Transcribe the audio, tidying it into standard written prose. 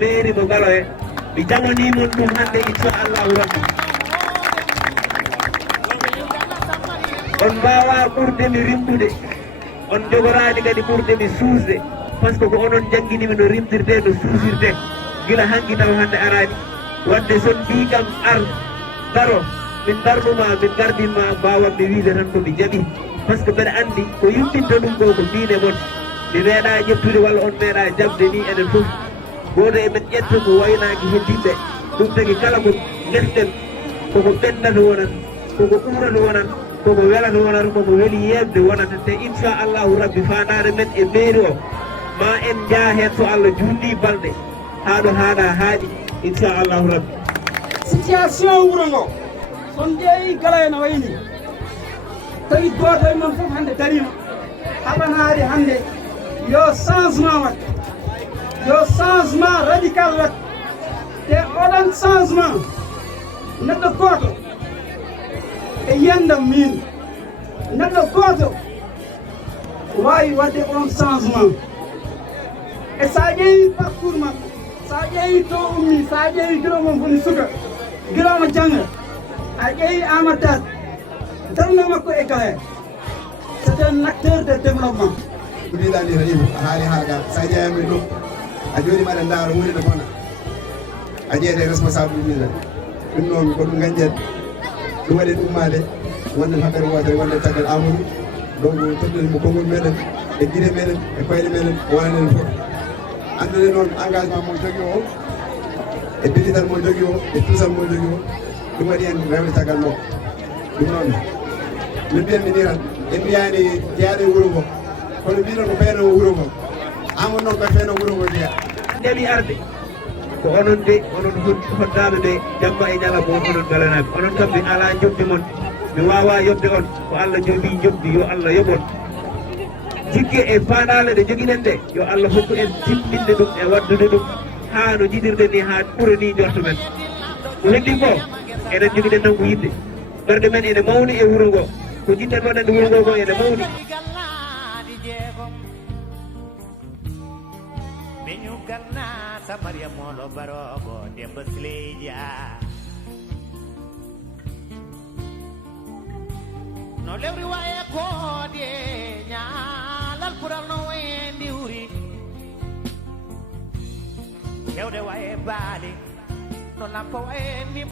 Meri mo galoe mi jamani mon dum hande inshallah rabbi on bawa ɓurde mi rimdude on jogorani kadi ɓurde mi suusde par ce que ko onon jangguinimi no rimdirde no suusirde gila hanki taw hande arani wadde son mbi kam ar daro min darnuma min gardinma mbawammi wiide tan komi jaaɓi par ce que mbeɗa andi ko yumbinta ɗum ɗo ko mbine mon mi meeɗa ƴettude walla on meeɗa jabde ni enen foof goto emen ƴetta ko waynaki heddiɓe ɗum tagi kala ko guesɗen koko ɓendata wonan koko uurata wonan koko welata wonata koko weeli yebde wonata te inchallahu rabbi fandare men e mairie o ma en jaa hen so Allah junni balɗe haɗo haɗa haaɗi inchallahu rabbi situation wuuro ngo son ƴeewi gala no wayni tawi goto e men foof hande darima haɓanaade hande yo changement wat yo changement radical wat te oɗon changement neɗɗo goto e yiyandam min neɗɗo goto wawi wadde on changement e sa ƴeewi parcours makko sa ƴeewi to ummi sa ƴeewi guila mon foni suka guilamo jangga a ƴeewi amadad darno makko e gale c'est un acteur de développement ko mbiɗani tan ibo a haali haalga sa ƴeewami ɗum a jooɗima aɗa daara woni no bona a ƴeede responsable uji tan ɗum noon ko ɗum gañƴen ɗum waɗi ummade wonde haɓere wotere wonde caggal amadou donc toɗɗude mo konngol meɗen e guine meɗen e koyɗe meɗen wonanen foof andude noon engagement mo jogui o e billital mo jogui o e tuusal mo jogui o ɗum waɗi en rewde caggal makko ɗum noon no mbiyanmi ni tan en mbiyani jeyaɗo e wuuro ngo kono mbiɗon ko feeno wuuro ngo amadou noon koye feeno wuuro ngo jeeya jaɓi arde ko onon de onon hoddaɓe ɓe jamma e ñalamo onon galanaɓe onon kam mi ala jobdi moon mi wawa yobde on ko Allah jooɓi jobdi yo Allah yoɓon jikke e faanale ɗe joguiɗen ɗe yo Allah hokku en timminde ɗum e waddude ɗum ha no jiɗirɗen ni ha ɓuura ni jorto men ko heddi ko eɗen joguiɗen tan ko yidde ɓerde men ene mawni e wuuro ngo ko jiɗɗen waɗande wuuro ngo ko ene mawni Maria Molo Barogo Demba Sleja no lewri waye ko de nyalal pural no wendi uri hewde waye baali no lampo waye ni